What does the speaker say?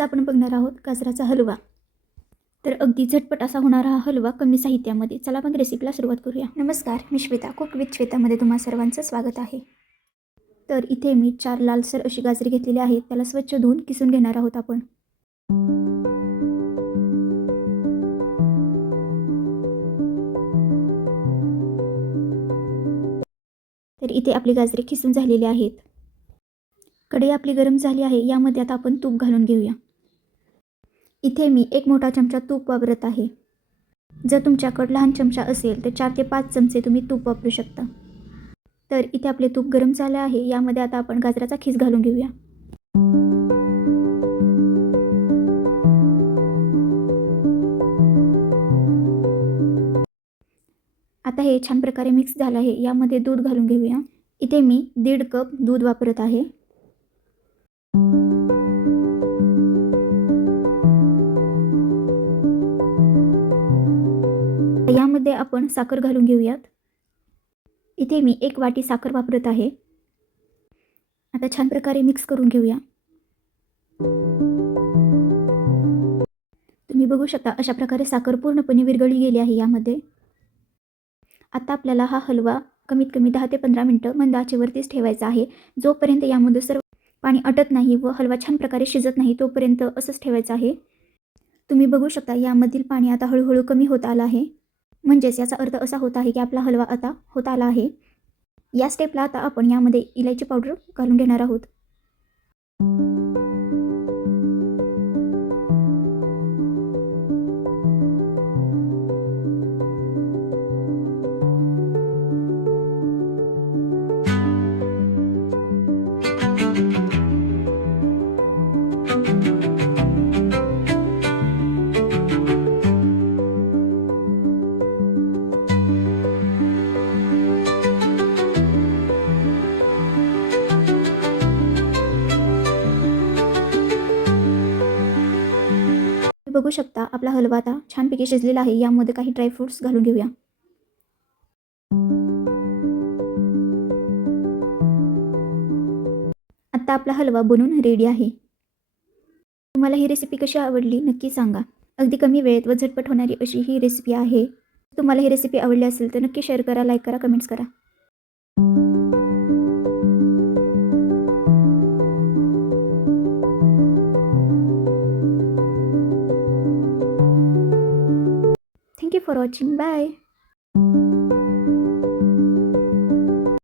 आज आपण बघणार आहोत गाजराचा हलवा. तर अगदी झटपट असा होणारा हा हलवा कमी साहित्यामध्ये. चला मग रेसिपीला सुरुवात करूया. नमस्कार, मी श्वेता, कुक विथ श्वेतामध्ये तुम्हा सर्वांचं स्वागत आहे. तर इथे मी 4 लालसर अशी गाजरे घेतलेली आहेत. त्याला स्वच्छ धुवून किसून घेणार आहोत आपण. तर इथे आपली गाजरे किसून झालेली आहेत. कढई आपली गरम झाली आहे. यामध्ये आता आपण तूप घालून घेऊया. इथे मी 1 मोठा चमचा तूप वापरत आहे. जर तुमच्याकडे लहान चमचा असेल तर 4 ते 5 चमचे तुम्ही तूप वापरू शकता. तर इथे आपले तूप गरम झाले आहे. यामध्ये आता आपण गाजराचा खीस घालून घेऊया. आता हे छान प्रकारे मिक्स झालं आहे. यामध्ये दूध घालून घेऊया. इथे मी 1.5 कप दूध वापरत आहे. यामध्ये आपण साखर घालून घेऊयात. इथे मी 1 वाटी साखर वापरत आहे. आता छान प्रकारे मिक्स करून घेऊया. तुम्ही बघू शकता अशा प्रकारे साखर पूर्णपणे विरघळली गेली आहे यामध्ये. आता आपल्याला हा हलवा कमीत कमी 10 ते 15 मिनिटं मंद आचेवरतीच ठेवायचा आहे. जोपर्यंत यामध्ये सर्व पाणी अटत नाही व हलवा छान प्रकारे शिजत नाही तोपर्यंत असंच ठेवायचं आहे. तुम्ही बघू शकता यामधील पाणी आता हळूहळू कमी होत आलं आहे. म्हणजेच याचा अर्थ असा होत आहे की आपला हलवा आता होत आला आहे. या स्टेपला आता आपण यामध्ये इलायची पावडर घालून घेणार आहोत. बघू शकता आपला हलवा आता छानपैकी शिजलेला आहे. यामध्ये काही ड्रायफ्रूट्स घालून घेऊया. आता आपला हलवा बनून रेडी आहे. तुम्हाला ही रेसिपी कशी आवडली नक्की सांगा. अगदी कमी वेळेत व झटपट होणारी अशी ही रेसिपी आहे. तुम्हाला ही रेसिपी आवडली असेल तर नक्की शेअर करा, लाईक करा, कमेंट्स करा. Thank you for watching. Bye.